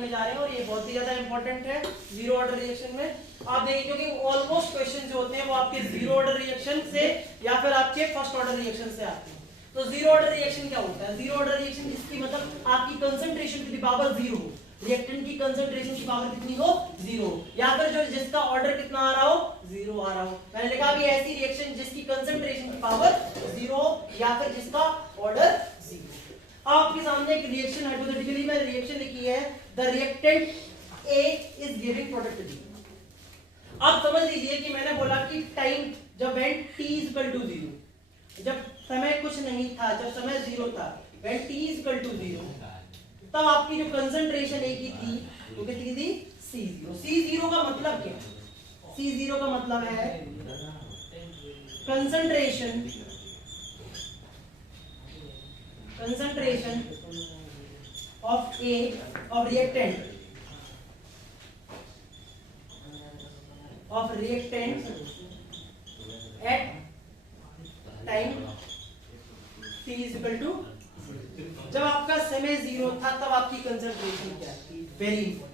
में जा रहे हैं और ये बहुत ही ज्यादा इंपॉर्टेंट है जीरो ऑर्डर रिएक्शन में। आप देखिए क्योंकि ऑलमोस्ट क्वेश्चन जो होते हैं वो आपके जीरो ऑर्डर रिएक्शन से या फिर आपके फर्स्ट ऑर्डर रिएक्शन से आते हैं। तो जीरो ऑर्डर रिएक्शन क्या होता है? जीरो ऑर्डर रिएक्शन इसकी मतलब आपकी कंसंट्रेशन की पावर जीरो हो, रिएक्टेंट की कंसंट्रेशन की पावर कितनी हो? जीरो, या फिर जो जिसका ऑर्डर कितना आ रहा हो? जीरो आ रहा हो। मैंने लिखा भी ऐसी रिएक्शन जिसकी कंसंट्रेशन की पावर जीरो या फिर जिसका ऑर्डर जीरो। आपके सामने एक रिएक्शन हाइपोथेटिकली मैंने रिएक्शन लिखी है, the reactant A is giving product B. आप समझ लीजिए कि मैंने बोला कि टाइम जब when t equal to zero, जब समय कुछ नहीं था, जब समय जीरो था, when t equal to zero, तब आपकी जो कंसंट्रेशन ए की थी वो कितनी थी? C0। C0 का मतलब क्या है? C0 का मतलब है concentration of A of reactant at time t equal to, जब आपका समय जीरो था तब आपकी कंसंट्रेशन क्या थी? Very important.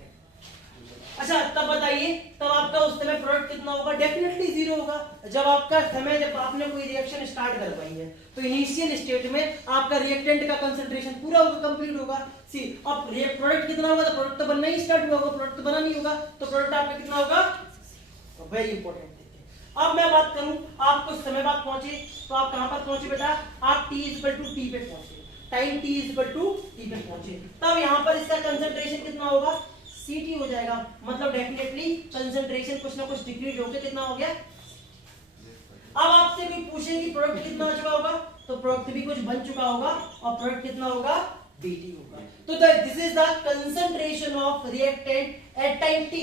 अच्छा तब बताइए, तब आपका उस समय प्रोडक्ट कितना होगा? डेफिनेटली जीरो होगा। जब आपका समय, जब आपने कोई रिएक्शन स्टार्ट करवाई है तो इनिशियल स्टेट में आपका रिएक्टेंट का कंसंट्रेशन पूरा होगा, कंप्लीट होगा। सी अब प्रोडक्ट कितना होगा? तो प्रोडक्ट तो बनना ही स्टार्ट हुआ होगा, प्रोडक्ट तो बना नहीं होगा, तो प्रोडक्ट आपका कितना होगा? Very important. अब मैं बात करूं, आप कुछ समय बाद पहुंचे तो आप कहां पर पहुंचे बेटा? आप t इक्वल टू टी पे पहुंचे, time t equal to T पे पहुंचे, तब यहां पर इसका कंसंट्रेशन कितना होगा? Ct हो जाएगा। मतलब डेफिनेटली कंसंट्रेशन कुछ ना कुछ डिक्रीज होकर कितना हो गया? अब आपसे कोई पूछे कि प्रोडक्ट कितना हो चुका होगा, तो प्रोडक्ट भी कुछ बन चुका होगा और प्रोडक्ट कितना होगा? Bt होगा। तो this is the concentration of reactant at time t,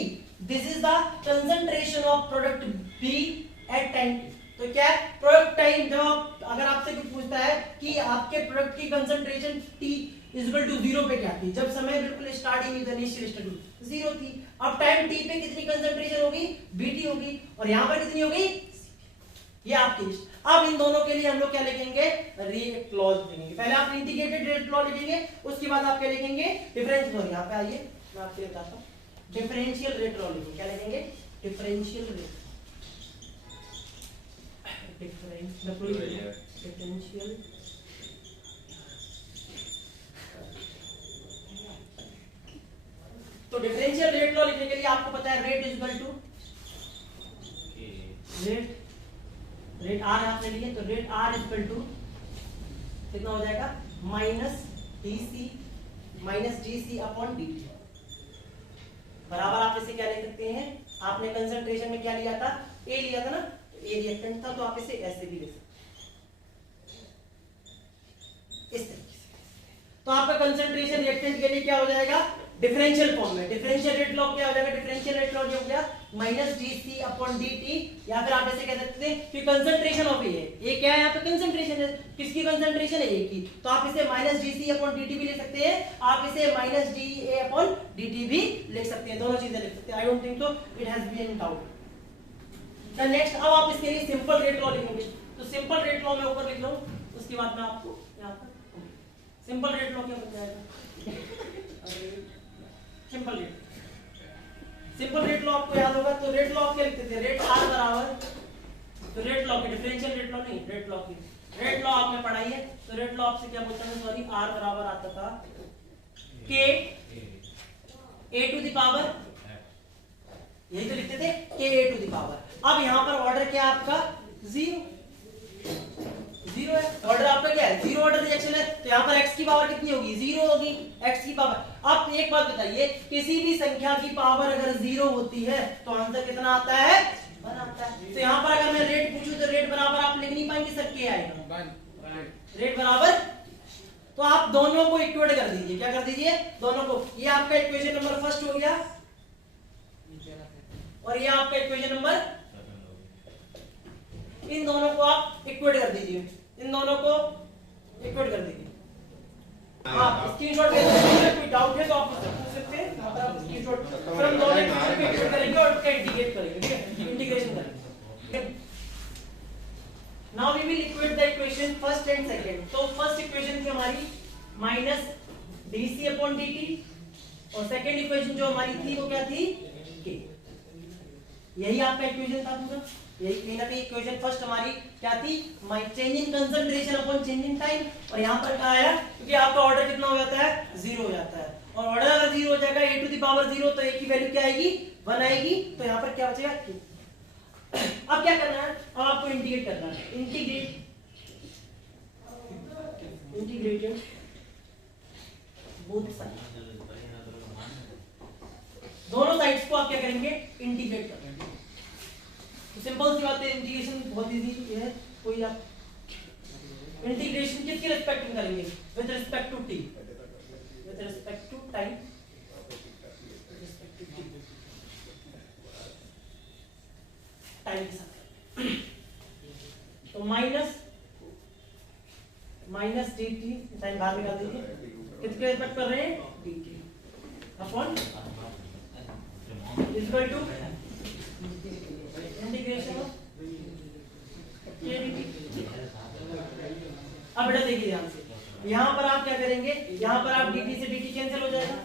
this is the concentration of product B at time t। तो क्या है? प्रोडक्ट टाइम, जब अगर आपसे कोई पूछता है कि आपके प्रोडक्ट की concentration t equal to zero पे क्या थी, जब समय बिल्कुल स्टार्ट ही नहीं था, इनिशियल स्टेट जीरो थी, अब टाइम t पे कितनी कंसंट्रेशन होगी? Bt होगी, और यहां पर कितनी होगी? ये आपकी लिस्ट। अब इन दोनों के लिए हम लोग क्या लिखेंगे? रेट लॉ लिखेंगे। पहले आप इंटीग्रेटेड रेट लॉ लिखेंगे, उसके बाद आप क्या लिखेंगे? Differential law. यहां पे आइए मैं आपको बताता हूं, डिफरेंशियल रेट लॉ लिखेंगे। क्या लिखेंगे? डिफरेंशियल रेट, डिफरेंशियल तो डिफरेंशियल रेट लॉ लिखने के लिए आपको पता है rate is equal to rate R आपने लिए, तो रेट आर इक्वल टू कितना हो जाएगा? माइनस डीसी अपॉन dt, बराबर आप इसे क्या ले सकते हैं? आपने कंसंट्रेशन में क्या लिया था? ए लिया था ना, ए रिएक्टेंट था, तो आप इसे ऐसे भी ले सकते हैं, इस तरीके से। तो आपका कंसंट्रेशन रिएक्टेंट के लिए क्या हो जाएगा? डिफरेंशियल फॉर्म में। डिफरेंशियल रेट लॉ क्या हो जाएगा? डिफरेंशियल रेट लॉ जो हो गया माइनस डीसी अपॉन dt, या फिर आप ऐसे कह सकते हैं कि कंसंट्रेशन ऑफ ए क्या है? यहाँ पे कंसंट्रेशन है, किसकी कंसंट्रेशन है? ए की, तो आप इसे माइनस डीसी अपॉन dt भी ले सकते हैं, आप इसे माइनस डी अपॉन dt भी लिख सकते हैं, दोनों चीजें लिख सकते हैं। I don't think so it has been in doubt. The next, अब आप इसके लिए सिंपल रेट लॉ लिखेंगे, तो सिंपल रेट लॉ मैं ऊपर लिख लूं, उसके बाद मैं आपको यहाँ पर सिंपल रेट लॉ क्या बन जाएगा? सिंपल रेट लॉ आपको याद होगा, तो रेट लॉ क्या लिखते थे? रेट आर बराबर, तो रेट लॉ की डिफरेंशियल रेट लॉ नहीं, रेट लॉ की रेट लॉ आपने पढ़ाई है, तो रेट लॉ आपसे क्या बोलता है? सॉरी, आर बराबर आता था के ए टू द पावर, यही तो लिखते थे, के ए टू द पावर। अब यहां पर ऑर्डर क्या आपका? जीरो है, ऑर्डर आपका क्या है? जीरो ऑर्डर रिएक्शन है, तो यहाँ पर x की पावर कितनी होगी? जीरो होगी, x की पावर। अब एक बात बताइए, किसी भी संख्या की पावर अगर जीरो होती है तो आंसर कितना आता है? 1 आता है। तो यहाँ पर अगर मैं रेट पूछूं तो रेट बराबर आप लिख नहीं पाएंगे सर, क्या आएगा? रेट बराबर, तो आप दोनों को इक्वेट कर दीजिए। क्या कर दीजिए? दोनों को। ये आपका इक्वेशन नंबर फर्स्ट हो गया और ये आपका इक्वेशन नंबर, इन दोनों को आप इक्वेट कर दीजिए, इन दोनों को इक्वेट कर दीजिए। आप स्क्रीनशॉट ले सकते हैं, कोई डाउट है तो आप पूछ सकते हैं, आप स्क्रीनशॉट फिर हम दोनों इक्वेशन को इक्वेट करेंगे और उसका इंटीग्रेट करेंगे, ठीक है? इंटीग्रेशन करेंगे। Now we will equate the equation first and second. तो फर्स्ट इक्वेशन थी हमारी माइनस डीसी अपॉन dt और सेकेंड इक्वेशन जो हमारी थी वो क्या थी, के। यही आपका इक्वेशन था पूरा। यही कहीं ना कहीं इक्वेशन फर्स्ट हमारी क्या थी, my change in concentration upon change in time. और यहाँ पर क्या आया, क्योंकि आपका ऑर्डर कितना हो जाता है, 0 हो जाता है। और ऑर्डर अगर 0 हो जाएगा a टू द पावर 0, तो a की वैल्यू क्या आएगी, 1 आएगी। तो यहाँ पर क्या बचेगा, अब क्या करना है, अब आपको इंटीग्रेट करना है। इंटीग्रेटेड बोथ साइड, दोनों साइड्स को आप क्या करेंगे, इंटीग्रेट कर लेंगे। तो सिंपल सी बात है, इंटीग्रेशन बहुत इजी है। कोई आप इंटीग्रेशन किसके रिस्पेक्ट में करेंगे, with respect to T, with respect to time, time के साथ। तो माइनस डी टी, टाइम बाहर निकाल दीजिए, किसके रिस्पेक्ट कर रहे हैं, D T upon equal to integration of K D T. अब बेटा देखिए ध्यान से, यहाँ पर आप क्या करेंगे, यहाँ पर आप dt से dt कैंसिल हो जाएगा,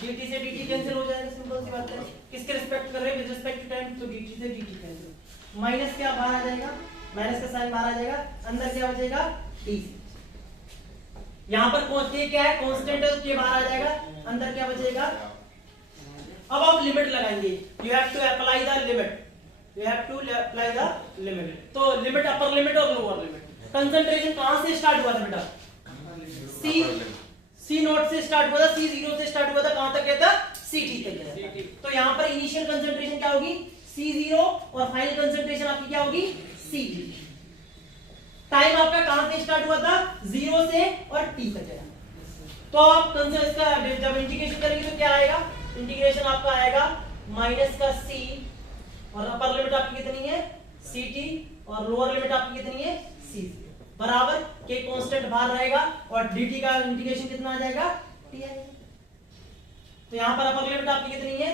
dt से dt कैंसिल हो जाएगा, सिंपल सी बात है। किसके रिस्पेक्ट कर रहे हैं, विद रिस्पेक्ट टू टाइम, तो dt से dt कैंसिल। माइनस क्या बाहर आ जाएगा, माइनस का साइन बाहर आ जाएगा, अंदर क्या बचेगा, t। यहाँ पर के क्या है, कांस्टेंट है, के बाहर आ जाएगा, अंदर क्या बचेगा। अब आप लिमिट लगाएंगे, you have to apply the limit, you have to apply the limit. तो लिमिट अपर लिमिट और लोअर लिमिट। कंसंट्रेशन कहां से स्टार्ट हुआ था बेटा, सी नॉट से स्टार्ट हुआ था, सी जीरो से स्टार्ट हुआ था, कहां तक गया था, सी टी तक गया था। तो यहां पर इनिशियल कंसंट्रेशन क्या होगी, सी जीरो, और फाइनल कंसंट्रेशन आपकी क्या होगी, सी टी। टाइम आपका कहां से स्टार्ट हुआ था, 0 से और t तक गया। तो आप इसका जब इंटीग्रेशन करेंगे तो क्या आएगा, इंटीग्रेशन आपका आएगा माइनस का c, और अपर लिमिट आपकी कितनी है, ct, और लोअर लिमिट आपकी कितनी है, c, बराबर के कांस्टेंट बाहर रहेगा, और dt का इंटीग्रेशन कितना आ जाएगा, t आएगा। तो यहाँ पर अपर लिमिट आपकी कितनी है,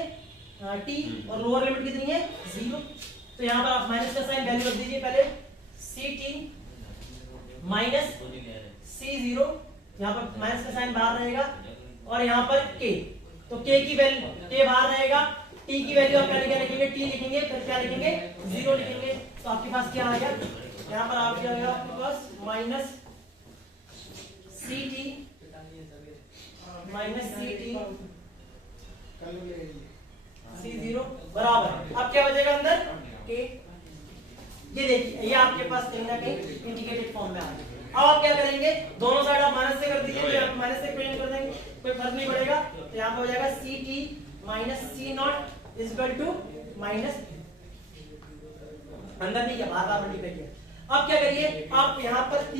t, और लोअर लिमिट कितनी है, 0। तो यहाँ पर आप माइनस का साइन वैल्यू रख दीजिए पहले, ct माइनस c0, यहाँ पर माइनस का साइन बाहर रहेगा, और यहाँ पर k, तो k की वैल्यू, k बाहर रहेगा, t की वैल्यू आप क्या लिखेंगे, t लिखेंगे, फिर क्या लिखेंगे, 0 लिखेंगे। तो आपके पास क्या आ गया, यहाँ पर आप क्या आ गया, आपके पास माइनस ct c0 बराबर, अब क्या बचेगा अंदर, k। ये देखिए, ये आपके पास कहीं ना कहीं इंटीग्रेटेड फॉर्म में आ गया। अब आप क्या करेंगे, दोनों साइड आप माइनस से कर दीजिए, आप माइनस से इक्वेशन कर देंगे, कोई फर्क नहीं पड़ेगा। तो यहाँ पे हो जाएगा ct minus c not equal to minus, अंदर नहीं किया, बाहर मल्टीप्लाई किया। अब क्या करिए, आप यहाँ पर kt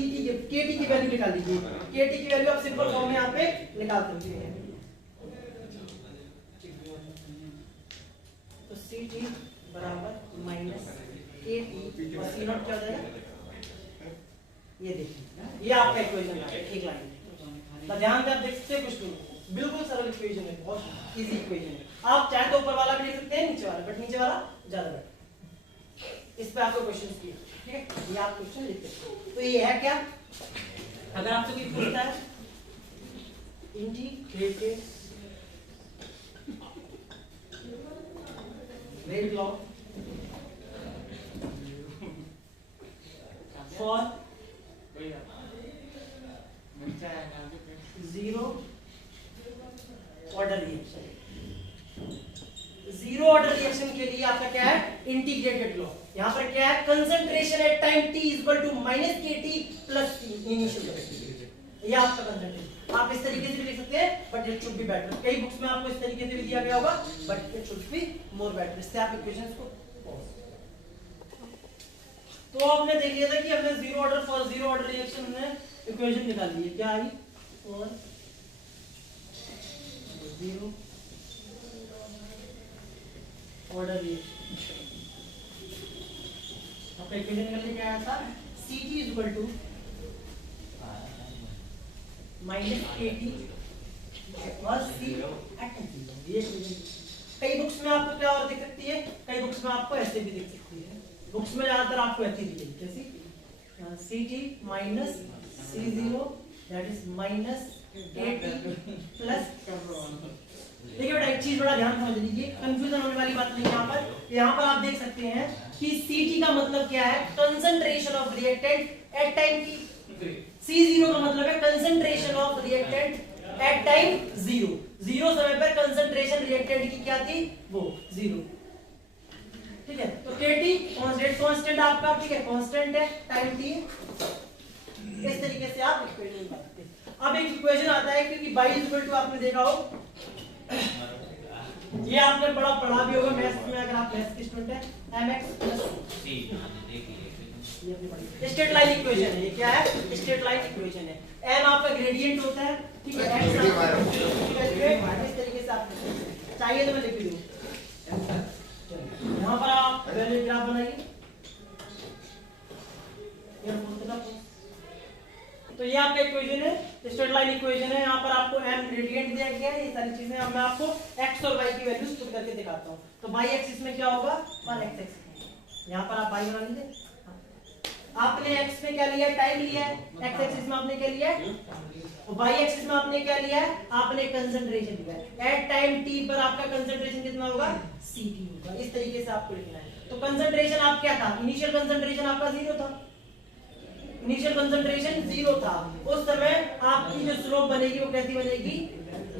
की वैल्यू निकाल लीजिए, kt की वैल्यू आप सिंपल फॉर्म में यहाँ पे निकाल सकते हैं। तो ct बराबर माइनस kt, और c नॉट क्या हो जाएगा, ये देखिए, ये आपका इक्वेशन है, एक लाइन। तो ध्यान से आप देख सकते हैं, कुछ नहीं, बिल्कुल सरल इक्वेशन है, बहुत इजी इक्वेशन है। आप चाहे तो ऊपर वाला भी लिख सकते हैं, नीचे वाला, बट नीचे वाला ज्यादा बेटर। इस पे आपको क्वेश्चन किए, ठीक है, ये आप क्वेश्चन लिखते हैं। तो ये है क्या, अगर आपसे कोई पूछता है integrated rate law for 0 order reaction, 0 order reaction के लिए आपका क्या है, इंटीग्रेटेड लॉ। यहाँ पर क्या है, concentration at time t equal to minus kt plus initial velocity. ये आपका कंसंट्रेशन, आप इस तरीके से भी लिख सकते हैं, but it should be better. कई बुक्स में आपको इस तरीके से भी दिया गया होगा, but it should be more better. इससे आप इक्वेशंस को, तो आपने देख लिया था कि हमने 0 ऑर्डर फॉर 0 ऑर्डर रिएक्शन में इक्वेशन निकाल ली है, क्या आई, और 0 ऑर्डर रिएक्शन आपका इक्वेशन निकल के क्या आया था, Ct is equal to minus kt और c एट t। ये कई बुक्स में आपको क्या और दिख सकती है, कई बुक्स में आपको ऐसे भी दिख सकती है। बुक्स में ज्यादातर आपको ऐसी दिखेगी, कैसी, Ct minus c0 that is minus kt plus, लेकिन एक चीज बड़ा ध्यान समझ लीजिए, कंफ्यूजन होने वाली बात नहीं यहाँ पर आप देख सकते हैं कि Ct का मतलब क्या है, concentration of reactant at time t। C0 का मतलब है concentration of reactant at time 0। 0 समय पर कंसंट्रेशन रिएक्टेंट की क्या थी, वो 0। ठीक है, तो Kt कांस्टेंट आपका, ठीक है, कांस्टेंट है टाइम t। इस तरीके से आप इक्वेशन निकालते हैं। अब एक इक्वेशन आता है, क्योंकि y इक्वल टू आपने देखा हो, ये आपने बड़ा पढ़ा भी होगा मैथ्स में, अगर आप मैथ्स के स्टूडेंट हैं, mx plus c। Straight line equation है, ये क्या है, स्ट्रेट लाइन इक्वेशन है। m आपका ग्रेडियंट होता है, ठीक है, इस तरीके से आप चाहिए तो मैं लिख दूं। यहाँ पर आप वैल्यू ग्राफ बनाइए, तो ये आपका इक्वेशन है, स्ट्रेट लाइन इक्वेशन है। यहाँ पर आपको m ग्रेडियंट दिया गया है, ये सारी चीजें। अब मैं आपको x और y की वैल्यूज पुट करके दिखाता हूँ। तो y एक्सिस में क्या होगा, 1 x एक्सिस, यहाँ पर आप y बना लीजिए। आपने x में क्या लिया है, टाइम लिया है, x एक्सिस में आपने क्या लिया है, और y एक्सिस में आपने क्या लिया है, आपने कंसंट्रेशन लिया है। एट टाइम t पर आपका कंसंट्रेशन कितना होगा, Ct होगा। इस तरीके से आपको लिखना है। तो कंसंट्रेशन आप क्या था, इनिशियल कंसंट्रेशन आपका 0 था, इनिशियल कंसंट्रेशन 0 था। उस समय आपकी जो स्लोप बनेगी वो कैसी बनेगी,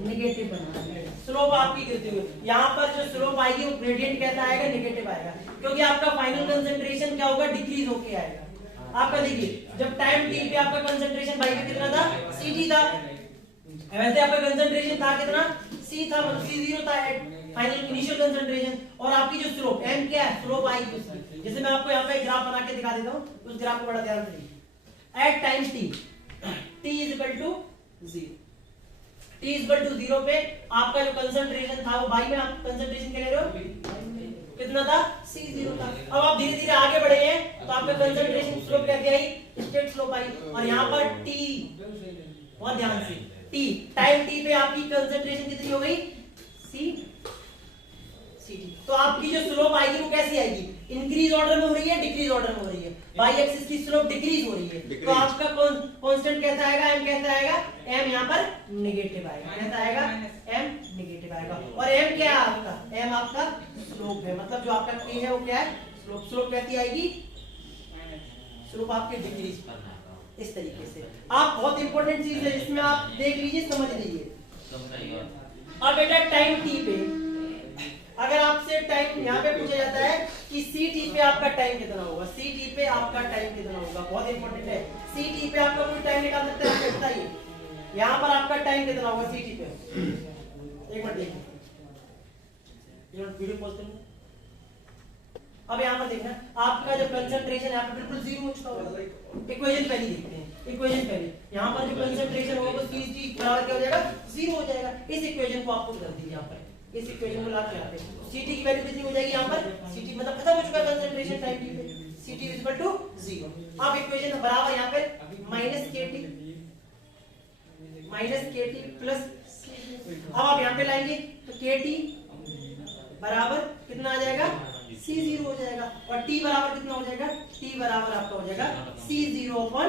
नेगेटिव बनेगी। स्लोप आपकी गिरती हुई, यहाँ पर जो स्लोप आएगी वो ग्रेडियंट कैसा आएगा, नेगेटिव आएगा, क्योंकि आपका फाइनल कंसंट्रेशन क्या होगा, डिक्रीज होके आएगा। आपका देखिए, जब टाइम t पे आपका कंसंट्रेशन बाई पे कितना था, Ct था, वैसे आपका कंसंट्रेशन था कितना, C था, मतलब C0 था फाइनल इनिशियल कंसंट्रेशन। और आपकी जो स्लोप m क्या है, स्लोप आएगी उसकी। जैसे मैं आपको यहाँ पे ग्राफ बना के दिखा देता हूँ, उस ग्राफ को बड़ा ध्यान से देखिए। At time t is equal to 0, t is equal to 0 पे आपका जो कंसंट्रेशन था वो बाई में आप कंसंट्रेशन क्या ले रहे हो, कितना था, C0 था। अब आप धीरे धीरे आगे बढ़े हैं तो आपका कंसंट्रेशन स्लोप कैसे आई, स्ट्रेट स्लोप आई। और यहाँ पर t, बहुत ध्यान से, t टाइम t पे आपकी कंसंट्रेशन कितनी हो गई, Ct। तो आपकी जो स्लोप आएगी वो कैसी आएगी, इंक्रीज ऑर्डर में हो रही है, डिक्रीज ऑर्डर में हो रही है। y एक्सिस की स्लोप डिक्रीज हो रही है, तो आपका कांस्टेंट कैसा आएगा, m कैसा आएगा, m यहाँ पर नेगेटिव आएगा, कैसा आएगा, m नेगेटिव आएगा। और m क्या है आपका, m आपका स्लोप है, मतलब जो आपका k है वो क्या है, स्लोप। स्लोप कैसी आएगी, स्लोप आपके डिक्रीज करना। इस तरीके से आप, बहुत इंपॉर्टेंट चीज है, इसमें आप देख लीजिए, समझ लीजिए। अब बेटा टाइम t पे अगर आपसे टाइम यहाँ पे पूछा जाता है कि Ct पे आपका टाइम कितना होगा, Ct पे आपका टाइम कितना होगा, बहुत इंपॉर्टेंट है। Ct पे आपका कोई टाइम निकाल सकते हैं, आप बताइए यहाँ पर आपका टाइम कितना होगा Ct पे। एक मिनट देखिए, वीडियो पॉज करूँ। अब यहाँ पर देखना, आपका जो कंसंट्रेशन यहाँ पे बिल्कुल 0 हो चुका होगा। इक्वेशन पहले देखते हैं, इक्वेशन पहले यहाँ पर जो कंसंट्रेशन होगा वो Ct बराबर क्या हो जाएगा, 0 हो जाएगा। इस इक्वेशन को आपको कर दीजिए यहाँ पर, इस इक्वेशन को ला के आते हैं। Ct की वैल्यू कितनी हो जाएगी यहाँ पर, Ct मतलब खत्म हो चुका है कंसंट्रेशन टाइम t पे, Ct इज इक्वल टू 0। अब इक्वेशन बराबर यहाँ पे माइनस Kt प्लस, अब आप यहाँ पे लाएंगे तो Kt बराबर कितना आ जाएगा, C0 हो जाएगा। और t बराबर कितना हो जाएगा, t बराबर आपका हो जाएगा C0 अपन।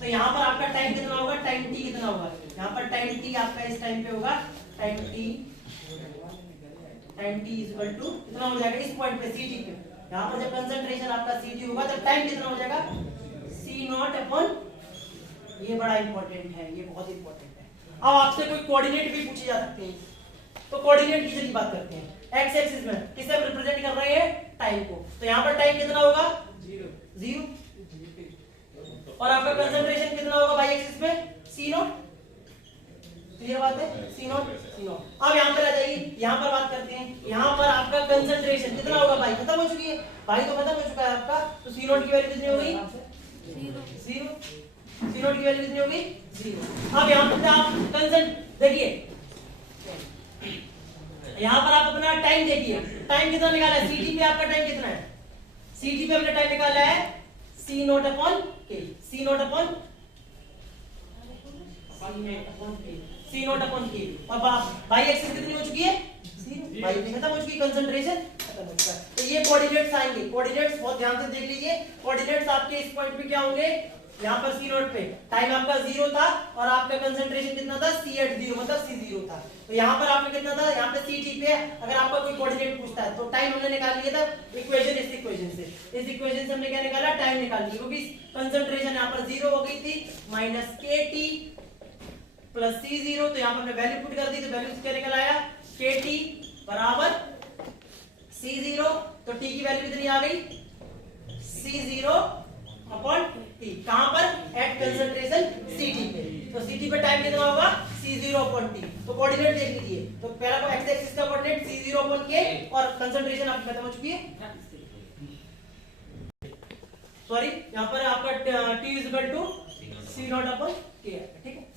तो यहाँ पर आपका टाइम कितना होगा, टाइम t कितना होगा, यहाँ पर टाइम t आपका इस टाइम पे होगा, time t is equal to कितना हो जाएगा, इस पॉइंट पे Ct पे, यहाँ पर जब कंसंट्रेशन आपका Ct होगा तो टाइम कितना हो जाएगा, C0 अपन। ये बड़ा इंपॉर्टेंट है, ये बहुत इंपॉर्टेंट है। अब आपसे कोई कोऑर्डिनेट भी पूछे जा सकते हैं, तो कोऑर्डिनेट की बात करते हैं। एक्स एक्सिस में किसे रिप्रेजेंट कर रहे हैं, टाइम को। तो यहाँ पर टाइम कितना होगा, 0। और आपका कंसंट्रेशन कितना होगा वाई एक्सिस में, C0। क्लियर बात है, C0। अब यहाँ पर आ जाइए, यहाँ पर बात करते हैं। यहाँ पर आपका कंसंट्रेशन कितना होगा, भाई खत्म हो चुकी है, भाई तो खत्म हो चुका है आपका। तो C0 की वैल्यू कितनी होगी, 0। C0 की वैल्यू कितनी होगी, 0। अब यहाँ पर आप कंसंट देखिए, यहाँ पर आप अपना टाइम देखिए, टाइम कितना निकाला है, Ct पे आपका टाइम कितना है, Ct पे हमने टाइम निकाला है C0 upon K, C0 upon K। और बाई एक्सिस कितनी हो चुकी है, 0। बाई खत्म हो चुकी, कंसंट्रेशन खत्म हो चुका है। तो ये कोऑर्डिनेट्स आएंगे, कोऑर्डिनेट्स बहुत ध्यान से देख लीजिए। कोऑर्डिनेट्स आपके इस पॉइंट पे क्या होंगे, यहाँ पर सी नोट पे टाइम आपका 0 था और आपका कंसंट्रेशन कितना था सी एट 0 मतलब सी 0 था। तो यहाँ पर आपका कितना था, यहाँ पे सी टी पे अगर आपका कोई कोऑर्डिनेट पूछता है तो टाइम हमने निकाल लिया था इक्वेशन, इस इक्वेशन से हमने क्या निकाला, टाइम निकाल लिया, क्योंकि कंसंट्रेशन यहाँ पर 0 हो गई थी माइनस के टी प्लस सी 0। तो यहाँ पर हमने वैल्यू पुट कर दी तो वैल्यू क्या निकल आया, के टी बराबर सी 0। तो टी की वैल्यू कितनी आ गई, सी 0 अपॉन टी, कहां पर, एट कंसंट्रेशन सी टी पे। तो सी टी पे टाइम कितना होगा, सी 0 अपॉन टी। तो कोऑर्डिनेट देख लीजिए, तो पहला को एक्स एक्सिस का कोऑर्डिनेट सी 0 अपॉन के और कंसंट्रेशन आपकी खत्म हो चुकी है, सॉरी यहाँ पर आपका T is equal to C not upon K, ठीक है।